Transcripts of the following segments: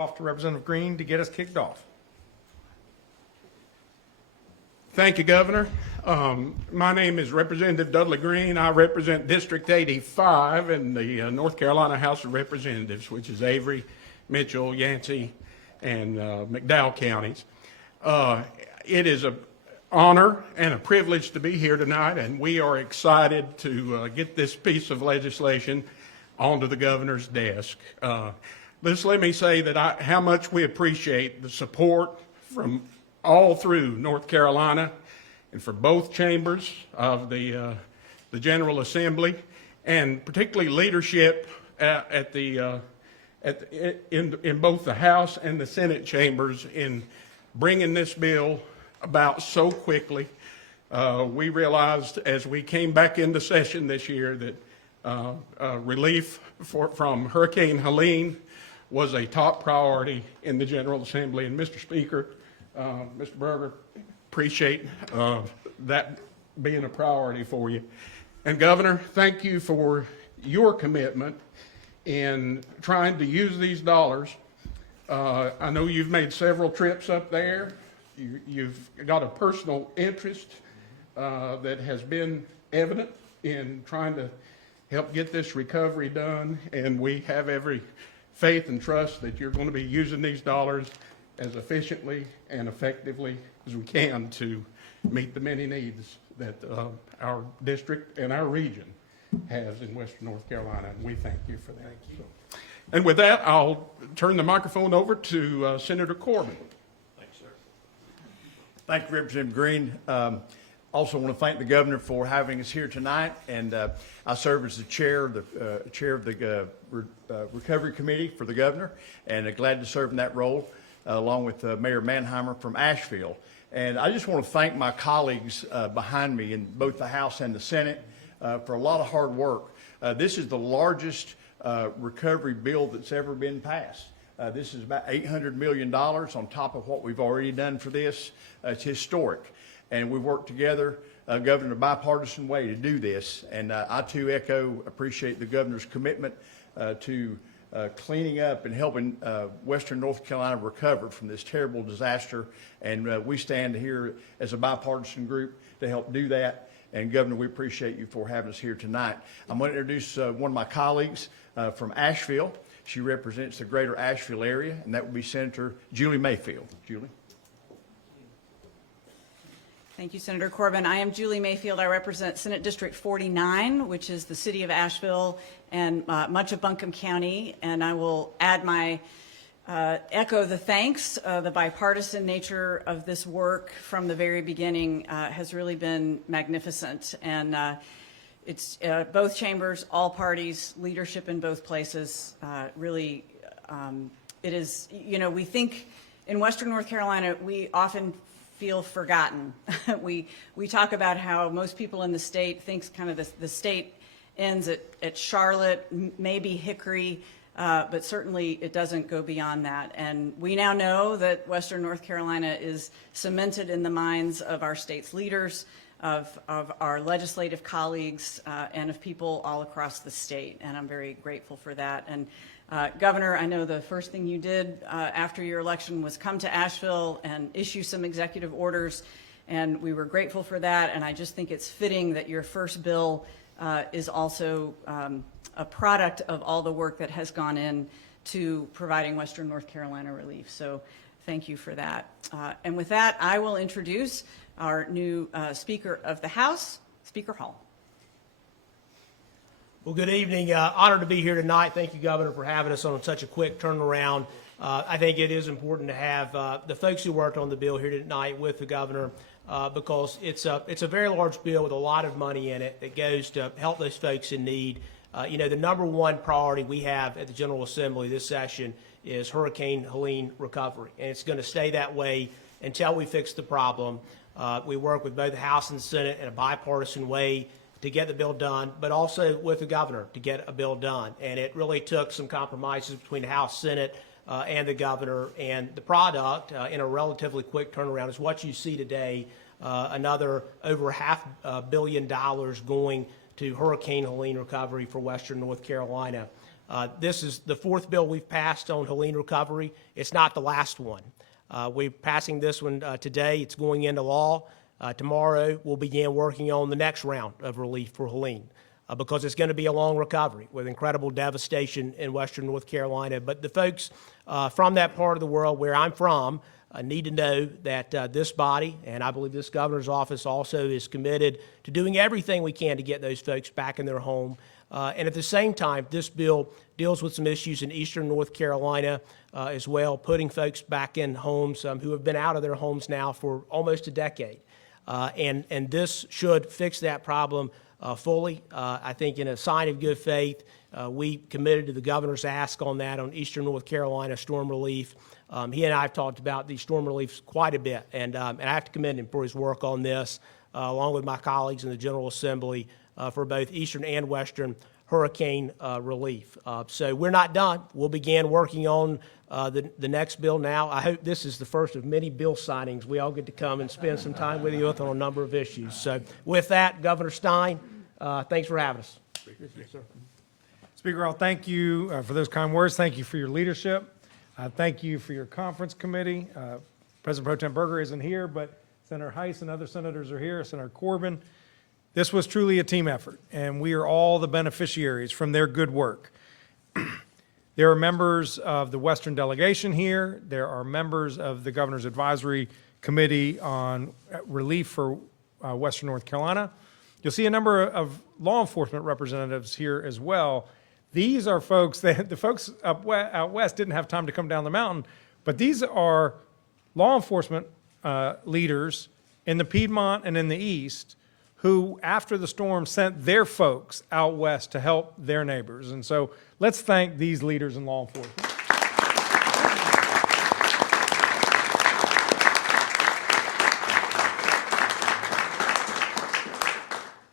Off to Representative Green to get us kicked off. Thank you, Governor. My name is Representative Dudley Green. I represent District 85 in the North Carolina House of Representatives, which is Avery, Mitchell, Yancey, and McDowell counties. It is an honor and a privilege to be here tonight, and we are excited to get this piece of legislation onto the governor's desk. Just let me say that how much we appreciate the support from all through North Carolina and for both chambers of the General Assembly, and particularly leadership in both the House and the Senate chambers in bringing this bill about so quickly. We realized as we came back into session this year that relief from Hurricane Helene was a top priority in the General Assembly. And Mr. Speaker, Mr. Berger, appreciate that being a priority for you. And Governor, thank you for your commitment in trying to use these dollars. I know you've made several trips up there. You've got a personal interest that has been evident in trying to help get this recovery done, and we have every faith and trust that you're going to be using these dollars as efficiently and effectively as we can to meet the many needs that our district and our region has in Western North Carolina, and we thank you for that. Thank you. So, and with that, I'll turn the microphone over to Senator Corbin. Thanks, sir. Thank you, Representative Green. Also want to thank the governor for having us here tonight, and I serve as the chair of the Recovery Committee for the governor, and glad to serve in that role along with Mayor Manheimer from Asheville. And I just want to thank my colleagues behind me in both the House and the Senate for a lot of hard work. This is the largest recovery bill that's ever been passed. This is about $800 million on top of what we've already done for this. It's historic. And we worked together, Governor, in a bipartisan way to do this. And I too appreciate the governor's commitment to cleaning up and helping Western North Carolina recover from this terrible disaster. And we stand here as a bipartisan group to help do that. And Governor, we appreciate you for having us here tonight. I'm going to introduce one of my colleagues from Asheville. She represents the greater Asheville area, and that would be Senator Julie Mayfield. Julie. Thank you, Senator Corbin. I am Julie Mayfield. I represent Senate District 49, which is the city of Asheville and much of Buncombe County. And I will add my echo the thanks. The bipartisan nature of this work from the very beginning has really been magnificent. And it's both chambers, all parties, leadership in both places. Really, it is, you know, we think in Western North Carolina, we often feel forgotten. we talk about how most people in the state thinks kind of the state ends at Charlotte, maybe Hickory, but certainly it doesn't go beyond that. And we now know that Western North Carolina is cemented in the minds of our state's leaders, of our legislative colleagues, and of people all across the state. And I'm very grateful for that. And Governor, I know the first thing you did after your election was come to Asheville and issue some executive orders, and we were grateful for that. And I just think it's fitting that your first bill is also a product of all the work that has gone in to providing Western North Carolina relief. So thank you for that. And with that, I will introduce our new Speaker of the House, Speaker Hall. Well, good evening. Honored to be here tonight. Thank you, Governor, for having us on such a quick turnaround. I think it is important to have the folks who worked on the bill here tonight with the Governor because it's a very large bill with a lot of money in it that goes to help those folks in need. You know, the number one priority we have at the General Assembly this session is Hurricane Helene recovery, and it's going to stay that way until we fix the problem. We work with both the House and the Senate in a bipartisan way to get the bill done, but also with the governor to get a bill done. And it really took some compromises between the House, Senate, and the governor, and the product in a relatively quick turnaround is what you see today, another over $500 million going to Hurricane Helene recovery for Western North Carolina. This is the fourth bill we've passed on Helene recovery. It's not the last one. We're passing this one today. It's going into law. Tomorrow, we'll begin working on the next round of relief for Helene because it's going to be a long recovery with incredible devastation in western North Carolina. But the folks from that part of the world where I'm from need to know that this body, and I believe this governor's office also, is committed to doing everything we can to get those folks back in their home. And at the same time, this bill deals with some issues in eastern North Carolina as well, putting folks back in homes who have been out of their homes now for almost a decade. And this should fix that problem fully. I think in a sign of good faith, we committed to the governor's ask on that on eastern North Carolina storm relief. He and I have talked about these storm reliefs quite a bit, and I have to commend him for his work on this, along with my colleagues in the General Assembly for both eastern and western hurricane relief. So we're not done. We'll begin working on the next bill now. I hope this is the first of many bill signings. We all get to come and spend some time with you on a number of issues. So with that, Governor Stein, thanks for having us. Yes, sir. Speaker, I'll thank you for those kind words. Thank you for your leadership. Thank you for your conference committee. President Pro Tem Berger isn't here, but Senator Heiss and other senators are here, Senator Corbin. This was truly a team effort, and we are all the beneficiaries from their good work. There are members of the Western delegation here. There are members of the Governor's Advisory Committee on Relief for Western North Carolina. You'll see a number of law enforcement representatives here as well. These are folks, the folks out west didn't have time to come down the mountain, but these are law enforcement leaders in the Piedmont and in the east who, after the storm, sent their folks out west to help their neighbors. And so let's thank these leaders in law enforcement.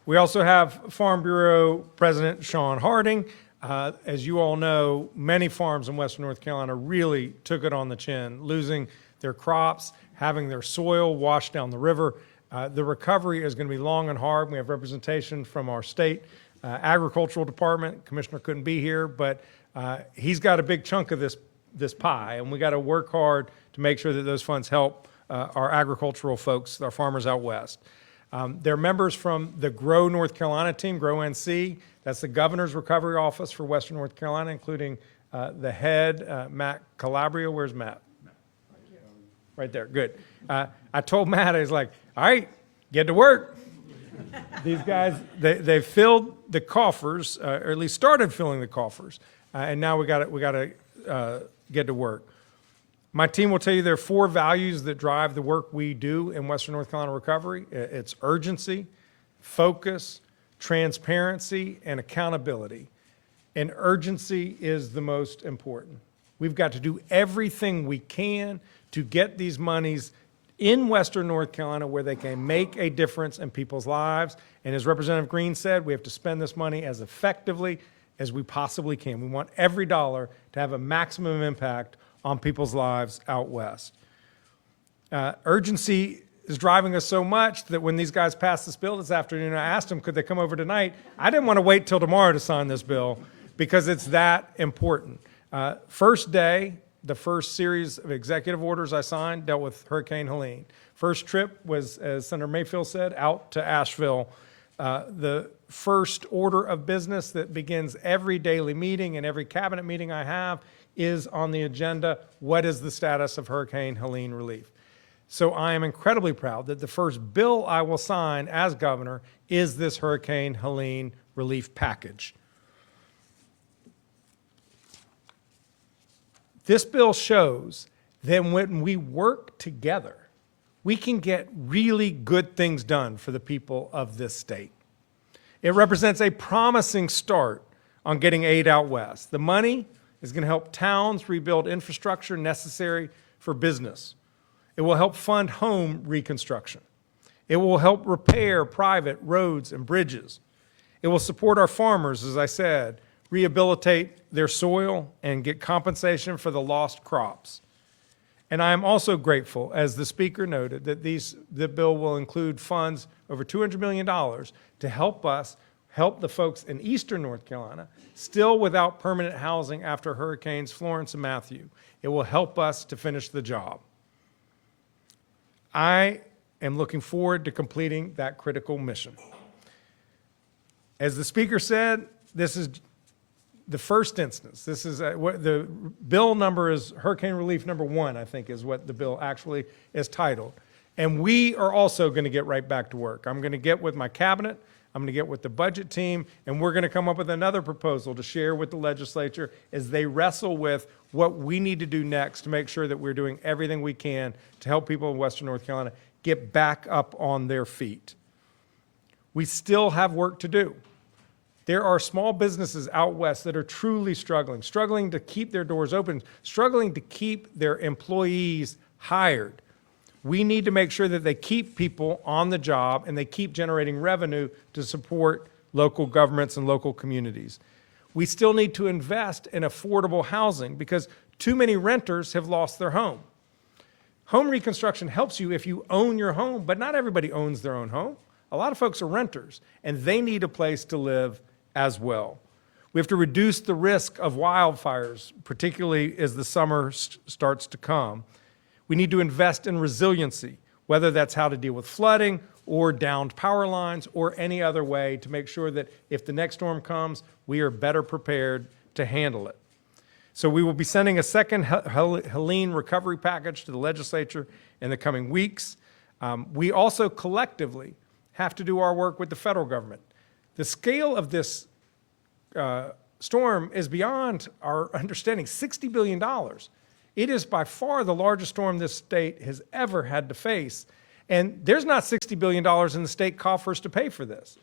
We also have Farm Bureau President Sean Harding. As you all know, many farms in western North Carolina really took it on the chin, losing their crops, having their soil washed down the river. The recovery is going to be long and hard. We have representation from our state agricultural department. Commissioner couldn't be here, but he's got a big chunk of this pie, and we got to work hard to make sure that those funds help our agricultural folks, our farmers out west. There are members from the Grow North Carolina team, Grow NC. That's the Governor's Recovery Office for Western North Carolina, including the head, Matt Calabria. Where's Matt? Right there, good. I told Matt, I was like, all right, get to work. These guys, they filled the coffers, or at least started filling the coffers, and now we got to get to work. My team will tell you there are 4 values that drive the work we do in Western North Carolina recovery. It's urgency, focus, transparency, and accountability. And urgency is the most important. We've got to do everything we can to get these monies in Western North Carolina where they can make a difference in people's lives. And as Representative Green said, we have to spend this money as effectively as we possibly can. We want every dollar to have a maximum impact on people's lives out west. Urgency is driving us so much that when these guys passed this bill this afternoon, I asked them, could they come over tonight? I didn't want to wait till tomorrow to sign this bill because it's that important. First day, the first series of executive orders I signed dealt with Hurricane Helene. First trip was, as Senator Mayfield said, out to Asheville. The first order of business that begins every daily meeting and every cabinet meeting I have is on the agenda. What is the status of Hurricane Helene relief? So I am incredibly proud that the first bill I will sign as governor is this Hurricane Helene relief package. This bill shows that when we work together, we can get really good things done for the people of this state. It represents a promising start on getting aid out west. The money is going to help towns rebuild infrastructure necessary for business. It will help fund home reconstruction. It will help repair private roads and bridges. It will support our farmers, as I said, rehabilitate their soil and get compensation for the lost crops. And I am also grateful, as the Speaker noted, that the bill will include funds over $200 million to help us help the folks in eastern North Carolina still without permanent housing after Hurricanes Florence and Matthew. It will help us to finish the job. I am looking forward to completing that critical mission. As the speaker said, this is the first instance. This is what the bill number is. Hurricane Relief number 1, I think, is what the bill actually is titled. And we are also going to get right back to work. I'm going to get with my cabinet, I'm going to get with the budget team, and we're going to come up with another proposal to share with the legislature as they wrestle with what we need to do next to make sure that we're doing everything we can to help people in Western North Carolina get back up on their feet. We still have work to do. There are small businesses out west that are truly struggling to keep their doors open, struggling to keep their employees hired. We need to make sure that they keep people on the job and they keep generating revenue to support local governments and local communities. We still need to invest in affordable housing because too many renters have lost their home. Home reconstruction helps you if you own your home, but not everybody owns their own home. A lot of folks are renters, and they need a place to live as well. We have to reduce the risk of wildfires, particularly as the summer starts to come. We need to invest in resiliency, whether that's how to deal with flooding or downed power lines or any other way to make sure that if the next storm comes, we are better prepared to handle it. So we will be sending a second Helene recovery package to the legislature in the coming weeks. We also collectively have to do our work with the federal government. The scale of this storm is beyond our understanding, $60 billion. It is by far the largest storm this state has ever had to face. And there's not $60 billion in the state coffers to pay for this.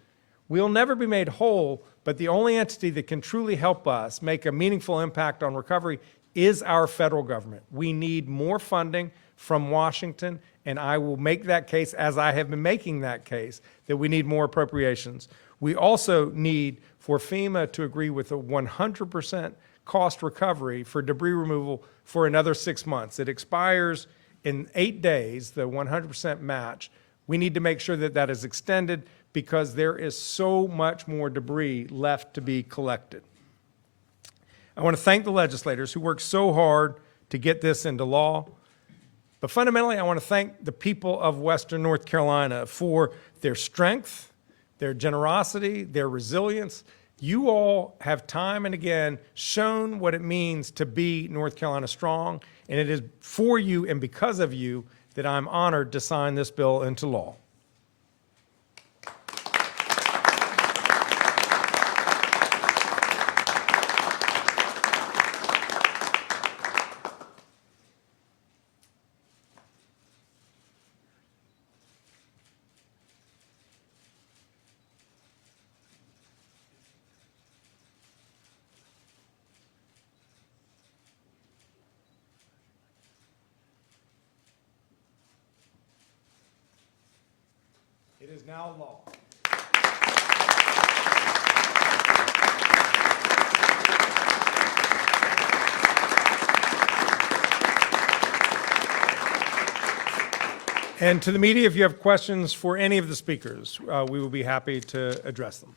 We'll never be made whole, but the only entity that can truly help us make a meaningful impact on recovery is our federal government. We need more funding from Washington, and I will make that case, as I have been making that case, that we need more appropriations. We also need for FEMA to agree with a 100% cost recovery for debris removal for another 6 months. It expires in 8 days, the 100% match. We need to make sure that that is extended because there is so much more debris left to be collected. I want to thank the legislators who worked so hard to get this into law. But fundamentally, I want to thank the people of Western North Carolina for their strength, their generosity, their resilience. You all have time and again shown what it means to be North Carolina strong, and it is for you and because of you that I'm honored to sign this bill into law. It is now law. And to the media, if you have questions for any of the speakers, we will be happy to address them.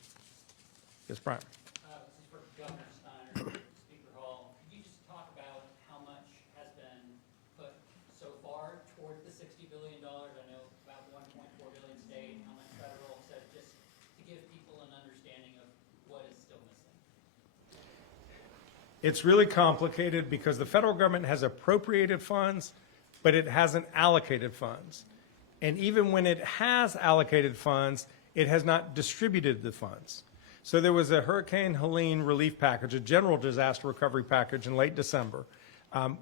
Yes, Brian. This is for Governor Stein, Speaker Hall. Could you just talk about how much has been put so far towards the $60 billion? I know about 1.4 billion state, how much federal, so just to give people an understanding of what is still missing. It's really complicated because the federal government has appropriated funds, but it hasn't allocated funds. And even when it has allocated funds, it has not distributed the funds. So there was a Hurricane Helene relief package, a general disaster recovery package in late December.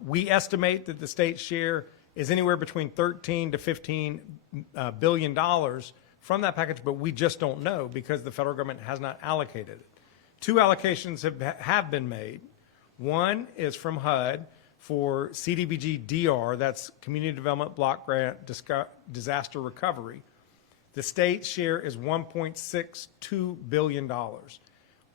We estimate that the state's share is anywhere between $13 to $15 billion from that package, but we just don't know because the federal government has not allocated it. 2 allocations have been made. One is from HUD for CDBG DR, that's Community Development Block Grant Disaster Recovery. The state's share is $1.62 billion.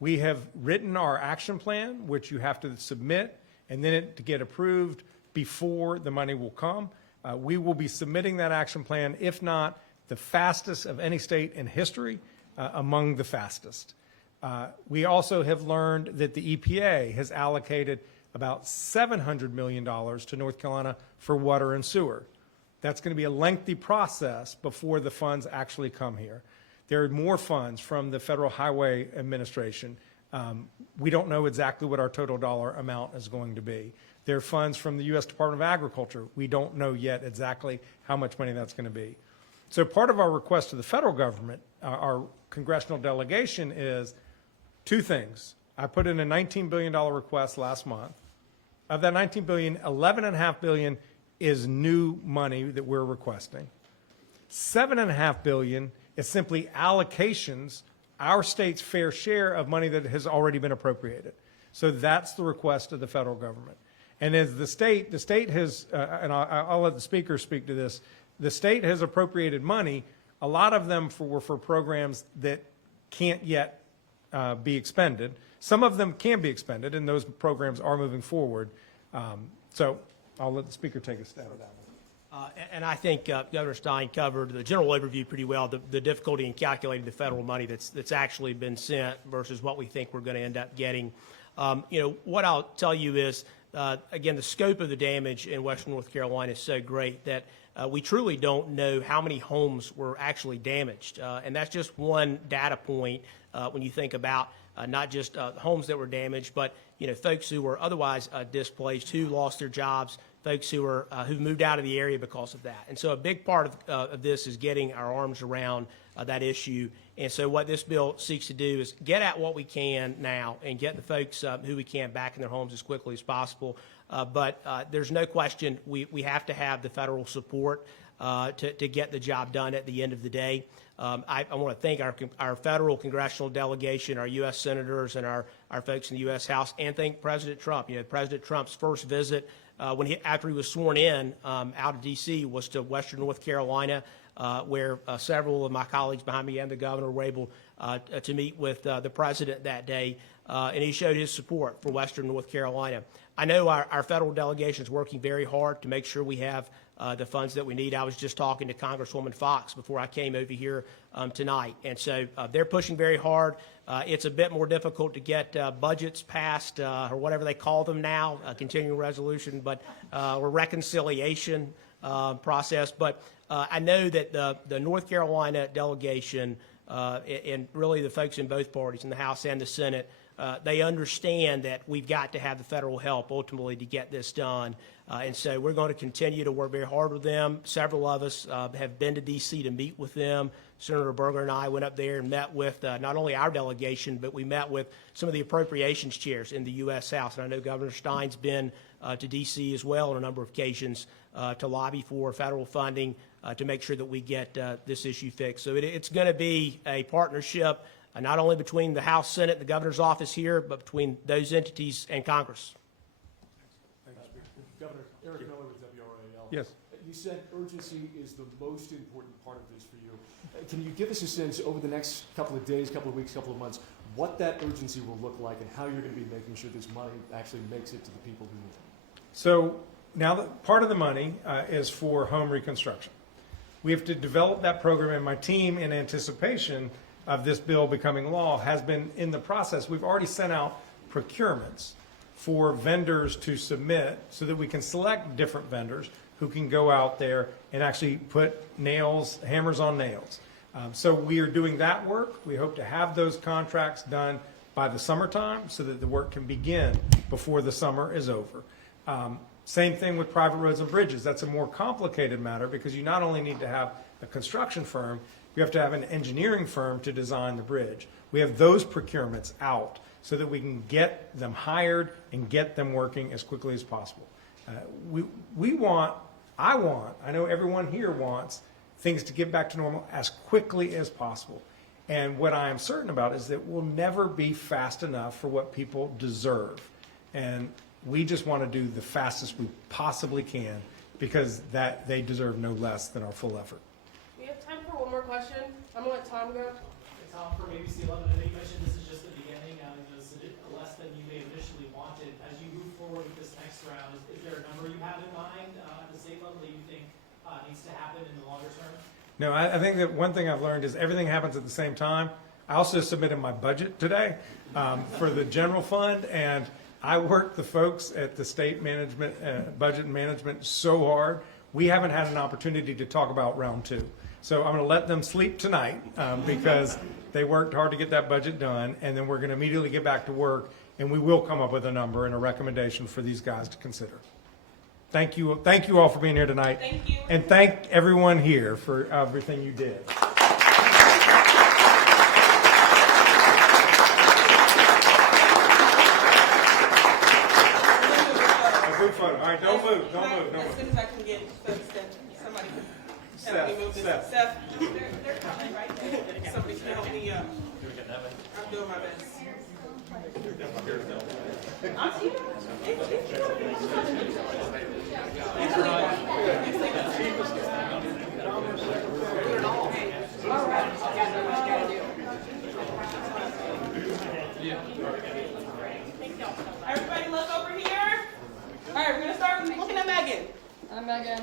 We have written our action plan, which you have to submit, and then to get approved before the money will come. We will be submitting that action plan, if not the fastest of any state in history, among the fastest. We also have learned that the EPA has allocated about $700 million to North Carolina for water and sewer. That's going to be a lengthy process before the funds actually come here. There are more funds from the Federal Highway Administration. We don't know exactly what our total dollar amount is going to be. There are funds from the U.S. Department of Agriculture. We don't know yet exactly how much money that's going to be. So part of our request to the federal government, our congressional delegation, is two things. I put in a $19 billion request last month. Of that $19 billion, $11.5 billion is new money that we're requesting. $7.5 billion is simply allocations, our state's fair share of money that has already been appropriated. So that's the request of the federal government. And as the state has, and I'll let the speaker speak to this, the state has appropriated money. A lot of them were for programs that can't yet be expended. Some of them can be expended, and those programs are moving forward. So I'll let the speaker take a stab at that one. And I think Governor Stein covered the general overview pretty well, the difficulty in calculating the federal money that's actually been sent versus what we think we're going to end up getting. What I'll tell you is, again, the scope of the damage in Western North Carolina is so great that we truly don't know how many homes were actually damaged. And that's just one data point when you think about not just homes that were damaged, but folks who were otherwise displaced, who lost their jobs, folks who moved out of the area because of that. And so a big part of this is getting our arms around that issue. And so what this bill seeks to do is get at what we can now and get the folks who we can back in their homes as quickly as possible. But there's no question we have to have the federal support to get the job done at the end of the day. I want to thank our federal congressional delegation, our U.S. senators, and our folks in the U.S. House, and thank President Trump. President Trump's first visit after he was sworn in out of D.C. was to Western North Carolina, where several of my colleagues behind me and the governor were able to meet with the president that day, and he showed his support for Western North Carolina. I know our federal delegation is working very hard to make sure we have the funds that we need. I was just talking to Congresswoman Fox before I came over here tonight, and so they're pushing very hard. It's a bit more difficult to get budgets passed, or whatever they call them now, continuing resolution, or reconciliation process. But I know that the North Carolina delegation and really the folks in both parties, in the House and the Senate, they understand that we've got to have the federal help ultimately to get this done. And so we're going to continue to work very hard with them. Several of us have been to D.C. to meet with them. Senator Berger and I went up there and met with not only our delegation, but we met with some of the appropriations chairs in the U.S. House. And I know Governor Stein's been to D.C. as well on a number of occasions to lobby for federal funding to make sure that we get this issue fixed. So it's going to be a partnership not only between the House, Senate, and the governor's office here, but between those entities and Congress. Governor, Eric Miller with WRAL. Yes. You said urgency is the most important part of this for you. Can you give us a sense over the next couple of days, couple of weeks, couple of months, what that urgency will look like and how you're going to be making sure this money actually makes it to the people who need it? So now part of the money is for home reconstruction. We have to develop that program, and my team, in anticipation of this bill becoming law, has been in the process. We've already sent out procurements for vendors to submit so that we can select different vendors who can go out there and actually put hammers on nails. So we are doing that work. We hope to have those contracts done by the summertime so that the work can begin before the summer is over. Same thing with private roads and bridges. That's a more complicated matter because you not only need to have a construction firm, you have to have an engineering firm to design the bridge. We have those procurements out so that we can get them hired and get them working as quickly as possible. I know everyone here wants things to get back to normal as quickly as possible. And what I am certain about is that we'll never be fast enough for what people deserve. And we just want to do the fastest we possibly can because that they deserve no less than our full effort. We have time for one more question. I'm going to let Tom go. Tom from ABC 11, I know you mentioned this is just the beginning, this is less than you may initially wanted. As you move forward with this next round, is there a number you have in mind at the state level that you think needs to happen in the longer term? No, I think that one thing I've learned is everything happens at the same time. I also submitted my budget today for the general fund, and I worked the folks at the state management, budget and management so hard. We haven't had an opportunity to talk about round two. So I'm going to let them sleep tonight because they worked hard to get that budget done, and then we're going to immediately get back to work, and we will come up with a number and a recommendation for these guys to consider. Thank you all for being here tonight. Thank you. And thank everyone here for everything you did. Group photo. All right, don't move. As soon as I can get folks to, somebody can help me move this. Seth. Seth, they're coming right there. Somebody can help me up. I'm doing my best. Everybody look over here. All right, we're gonna start looking at Megan. I'm Megan.